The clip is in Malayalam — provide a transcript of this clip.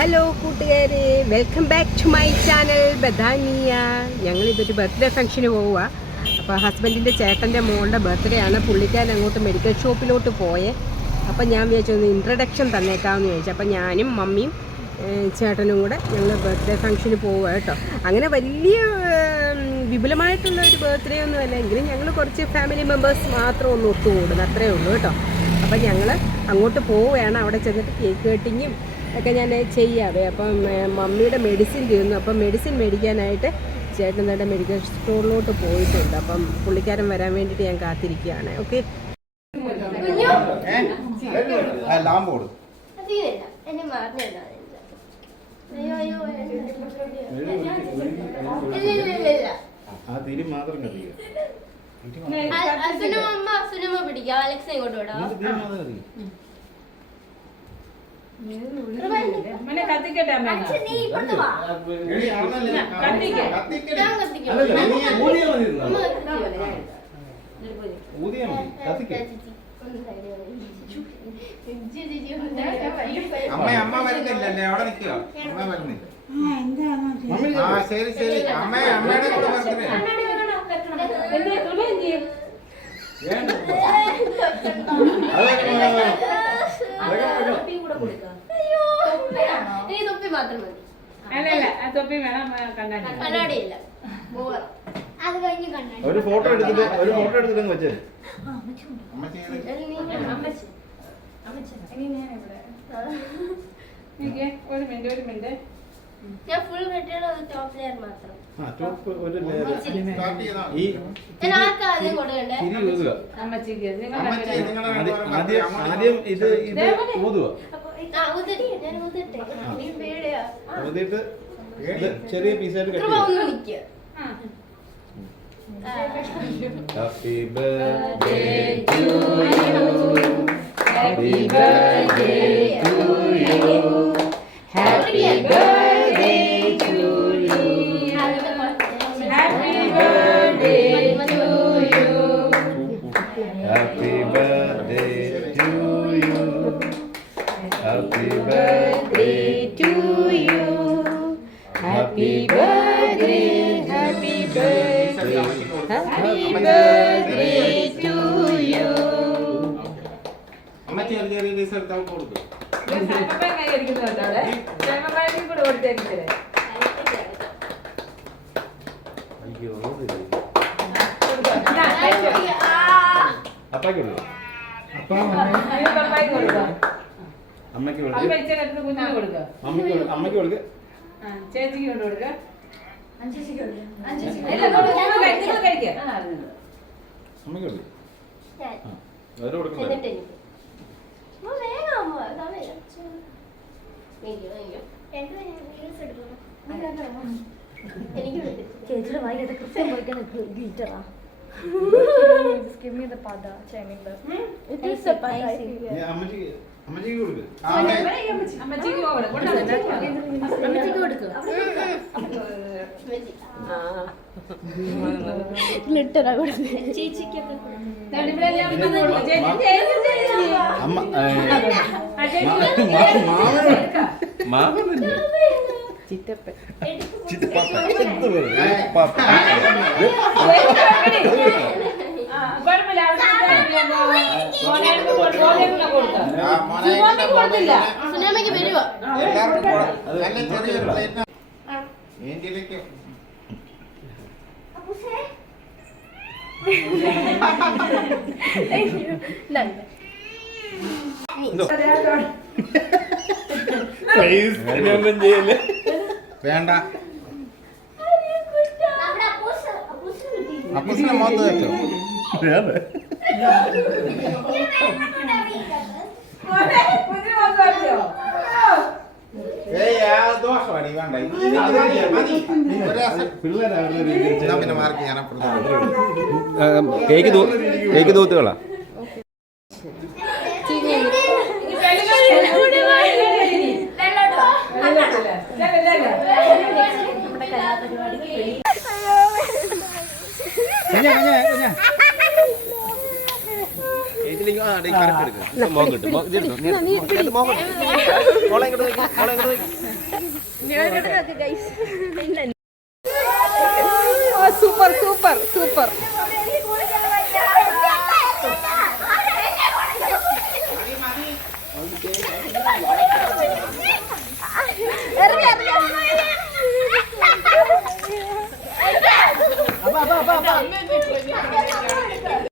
ഹലോ കൂട്ടുകാരെ, welcome back to my channel Badaniya. ഞങ്ങളിതൊരു ബർത്ത്ഡേ ഫംഗ്ഷന് പോവുക. അപ്പോൾ ഹസ്ബൻഡിൻ്റെ ചേട്ടൻ്റെ മോളുടെ ബർത്ത്ഡേ ആണ്. പുള്ളിക്കാരൻ അങ്ങോട്ട് മെഡിക്കൽ ഷോപ്പിലോട്ട് പോയേ. അപ്പം ഞാൻ വിചാരിച്ചു ഇൻട്രഡക്ഷൻ തന്നേക്കാമെന്ന് ചോദിച്ചു. അപ്പം ഞാനും മമ്മിയും ചേട്ടനും കൂടെ ഞങ്ങൾ ബർത്ത്ഡേ ഫംഗ്ഷന് പോവുക കേട്ടോ. അങ്ങനെ വലിയ വിപുലമായിട്ടുള്ള ഒരു ബർത്ത്ഡേ ഒന്നും അല്ല, എങ്കിലും ഞങ്ങൾ കുറച്ച് ഫാമിലി മെമ്പേഴ്സ് മാത്രം ഒന്ന് ഒത്തുകൂടുന്നു, അത്രയേ ഉള്ളൂ കേട്ടോ. അപ്പം ഞങ്ങൾ അങ്ങോട്ട് പോവുകയാണ്. അവിടെ ചെന്നിട്ട് കേക്ക് കട്ടിങ്ങും ഒക്കെ ഞാൻ ചെയ്യാവേ. അപ്പം മമ്മിയുടെ മെഡിസിൻ തീർന്നു. അപ്പം മെഡിസിൻ മേടിക്കാനായിട്ട് ചേട്ടൻ തന്നെ മെഡിക്കൽ സ്റ്റോറിലോട്ട് പോയിട്ടുണ്ട്. അപ്പം പുള്ളിക്കാരൻ വരാൻ വേണ്ടിയിട്ട് ഞാൻ കാത്തിരിക്കുകയാണ്. ഓക്കെ, കത്തിക്കട്ടെ അമ്മ വരുന്നില്ലല്ലേ? അവിടെ നിൽക്കുക. അമ്മ വരുന്നില്ല. ശരി ശരി. അമ്മയുടെ കൂടെ വരുന്നില്ലേ? ഒരു ഫോട്ടോ എടുത്തിട്ട് വെച്ചേ. ഒരു മിനിറ്റ് ഞാൻ ഫുൾ കെട്ടിയുള്ള ടോപ്പ് ലെയർ മാത്രം. ടോപ്പ് ഒരു ലെയർ. ആദ്യം ഇത് ഊതുക. ഊതിയിട്ട് ചെറിയ പീസായിട്ട് കട്ട് ചെയ്യുക. Happy birthday to you, happy birthday to you, happy birthday to you, happy birthday to you, happy birthday to you, happy birthday to you, happy birthday, happy birthday, happy birthday to you. അമ്മ ചെറിയ ചെറിയ പീസ് എടുത്ത് അവൾക്ക് കൊടുക്കും. അപ്പാക്ക് കൊടുക്കും. അമ്മയ്ക്ക് കൊടുക്കും. അമ്മയ്ക്ക് കൊടുക്കുക. ചേച്ചിക്ക് കൊണ്ട് കൊടുക്ക. അമ്മയ്ക്ക് കൊടുക്കും. അവര് കൊടുക്കുന്നത് ചേച്ചിയുടെ വായി കൃത്യം പോയിക്കാൻ ഗ്ലിറ്ററാ. അമ്മച്ചിക്ക് കൊടുക്കുക. അമ്മച്ചിക്ക് കൊടുക്കുക. ഗ്ലിറ്ററാ കൊടുക്കുന്നത് ചേച്ചിക്കൊക്കെ. ചിറ്റപ്പൻ സുനാമയ്ക്ക് വരുവോ? വേണ്ട. അപ്പൂസിനെ മുഖത്ത് വെച്ചോ. ദോഷമാടി വേണ്ട. പിന്നെ മാർക്ക് ഞാൻ കേക്ക് തൂത്തുകളാ. ഈ കറക്റ്റ് എടുക്ക്. മോൻ കിട്ടും. ഇത് എടുത്തോ. അത് മോൻ കിട്ടും. മോളെ ഇങ്ങോട്ട് നോക്കി. മോളെ ഇങ്ങോട്ട് നോക്കി. Super super super